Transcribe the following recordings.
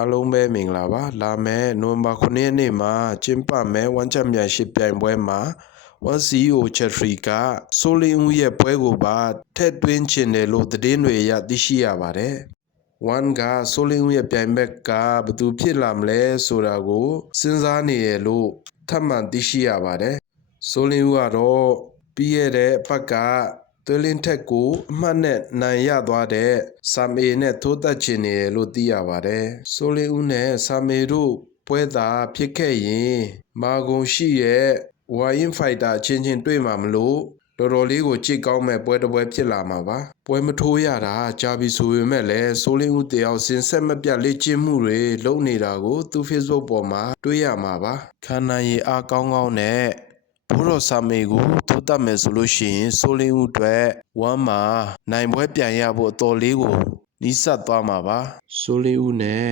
အားလုံးပဲမင်္ဂလာပါလာမယ်နိုဝင်ဘာ9ရက်နေ့မှာကျင်းပမယ်ဝမ်ချန်ပီယံရှစ်ပြိုင်ပွဲမှာဝန်စီယိုချက်ထရီကဆိုလင်းဦးရဲ့ပွဲကိုပါထည့်သွင်းချင်တယ်လို့သတင်းတွေအရသိရှိရပါတယ်ဝမ်ကဆိုလင်းဦးရဲ့ပြိုင်ဘက်ကဘယ်သူဖြစ်လာမလဲဆိုတာကိုစဉ်းစားနေရလို့ထပ်မံသိရှိရပါတယ်ဆိုလင်းဦးကတော့ပြီးရတဲ့အပတ်က သွေးလင်းထက်ကိုအမှတ်နဲ့နိုင်ရသွားတဲ့ဆာမေနဲ့ထိုးသက်ချင်နေတယ်လို့သိရပါတယ်။ဆိုလင်းဦးနဲ့ဆာမေတို့ပွဲသာဖြစ်ခဲ့ရင်မာဂုံရှိရဲ့ဝိုင်းဖိုက်တာအချင်းချင်းတွေ့မှာမလို့တော်တော်လေးကိုကြိတ်ကောင်းမဲ့ပွဲတစ်ပွဲဖြစ်လာမှာပါပွဲမထိုးရတာကြာပြီဆိုပေမဲ့လည်းဆိုလင်းဦးတယောက်စင်ဆက်မပြတ်လေ့ကျင့်မှုတွေလုပ်နေတာကိုသူ Facebook ပေါ်မှာတွေ့ရမှာပါခန္ဓာရည်အားကောင်းကောင်းနဲ့ ဘိုးတော်ဆာမေကိုထိုးတတ်မယ်ဆိုလို့ရှိရင်ဆိုလင်းဦးအတွက်ဝမ်းမှာနိုင်ပွဲပြန်ရဖို့အတော်လေးကိုနီးစပ်သွားမှာပါဆိုလင်းဦးနဲ့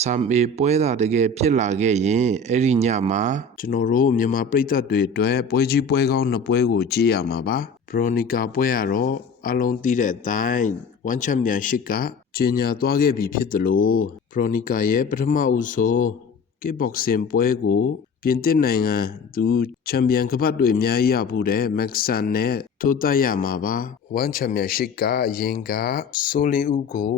ဆာမေပွဲတာတကယ်ဖြစ်လာခဲ့ရင်အဲ့ဒီညမှာကျွန်တော်တို့မြန်မာပြည်သက်တွေအတွက်ပွဲကြီးပွဲကောင်းနှစ်ပွဲကိုကြည့်ရမှာပါဘရိုနီကာပွဲကတော့အလုံးသိတဲ့အတိုင်းဝမ်ချန်ပီယံရှစ်ကကြီးညာသွားခဲ့ပြီဖြစ်တယ်လို့ဘရိုနီကာရဲ့ပထမဦးဆုံး ကစ်ဘောက်ဆင်ပွဲကို ပြင်သစ်နိုင်ငံသူချန်ပီယံကပတ်တွေအများကြီးရဘူးတဲ့မက်ဆန်နဲ့ထိုးတက်ရမှာပါဝမ်ချန်ပီယံရှစ်ကအရင်ကဆိုလင်ဦးကို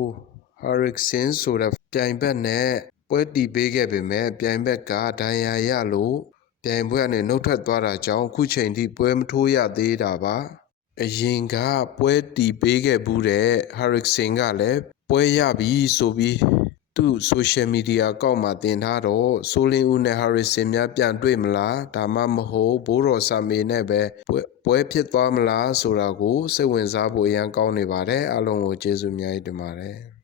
ဟာရစ်ဆင်ဆိုတဲ့ပြိုင်ဘက်နဲ့ပွဲတီးပေးခဲ့ပေမဲ့ပြိုင်ဘက်ကဒဏ်ရာရလို့ပြိုင်ပွဲကနေနှုတ်ထွက်သွားတာကြောင့်အခုချိန်ထိပွဲမထိုးရသေးတာပါအရင်ကပွဲတီးပေးခဲ့ဘူးတဲ့ဟာရစ်ဆင်ကလည်းပွဲရပြီဆိုပြီး သူ့ social media အကောင့်မှာတင်ထားတော့ဆိုလင်းဦးနဲ့ Harrison များပြန်တွေ့မလားဒါမှမဟုတ်ဘိုးတော်ဆာမေနဲ့ပဲပွဲပွဲဖြစ်သွားမလားဆိုတာကိုစိတ်ဝင်စားဖို့အရန်ကောင်းနေပါတယ်အားလုံးကိုကျေးဇူးအများကြီးတင်ပါတယ်